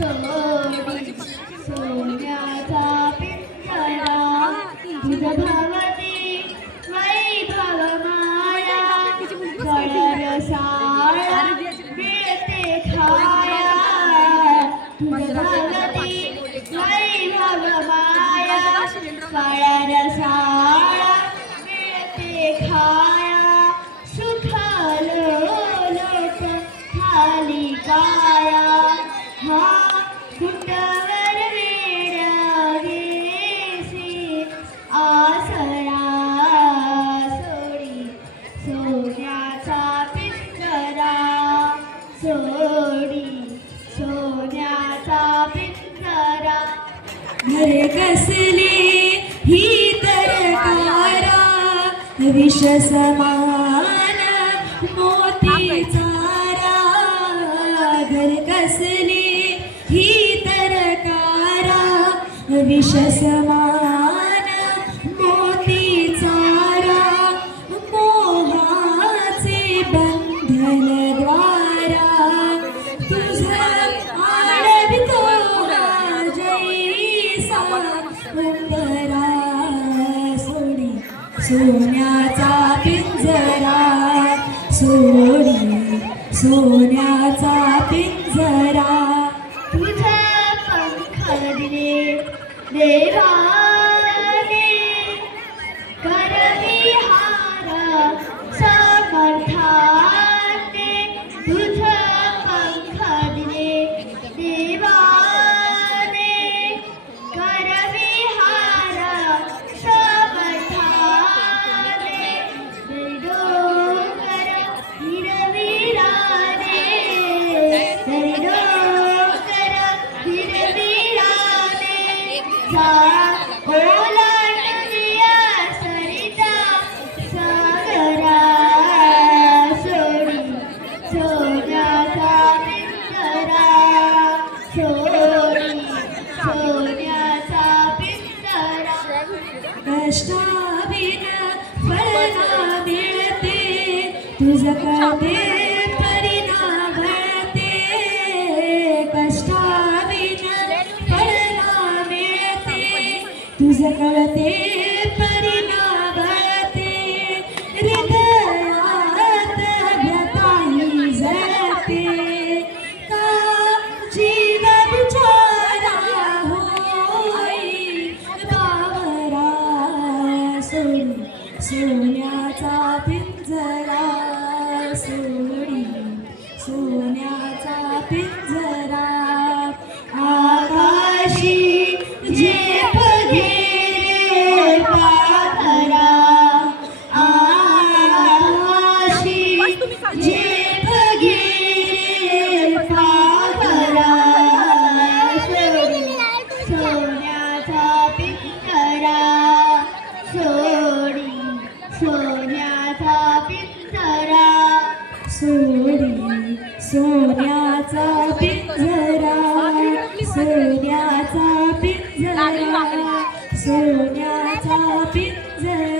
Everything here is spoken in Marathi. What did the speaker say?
सोडी सोन्याचा पिंजरा तुझ भवती वैभव माया फळ रसाळा मिळते खाया तुझ भवती वैभव माया फळ रसाळा मिळते खाया सुखालो लोट खाली काया हा कुटवर वेडवेसी आसरा सोडी सोन्याचा पिंजरा सोडी सोन्याचा पिंजरा घर कसली ही तरकारा विष समान मोतीचा घर कसली ही तरकारा विष समान मोतीचा मोहाचे बंधन द्वारा तुझा आडवितो जैसा वंदरा सोडी सोन्याचा पिंजरा सोडी सोन्याचा पिंजरा तुझा पंख दिले देवाने करविहार समर्थाने तुझा पंख दिले देवाने करविहार समर्थाने डोंगर हिरविराने डोंगर हिरविराने ओलांडूया सरिता सागरा सोडी सोन्याचा पिंजरा सोडी सोन्याचा पिंजरा कष्टाविन फळ मिळते तुझ कळते परिणाम घडते कष्टाविन फळ मिळते तुझ कळते परिणाम घडते हृदयात व्यथाही जळते का जीव बिचारा होई बावरा सोडी सोन्याचा पिंजरा सोडी सोन्याचा पिंजरा आकाशी झेप घेरे पाखरा आकाशी झेप घेरे पाखरा सोडी सोन्याचा पिंजरा सोडी सोन्याचा पिंजरा सोडी सोन्याचा पिंजरा सोन्याचा पिंजरा सोन्याचा पिंजरा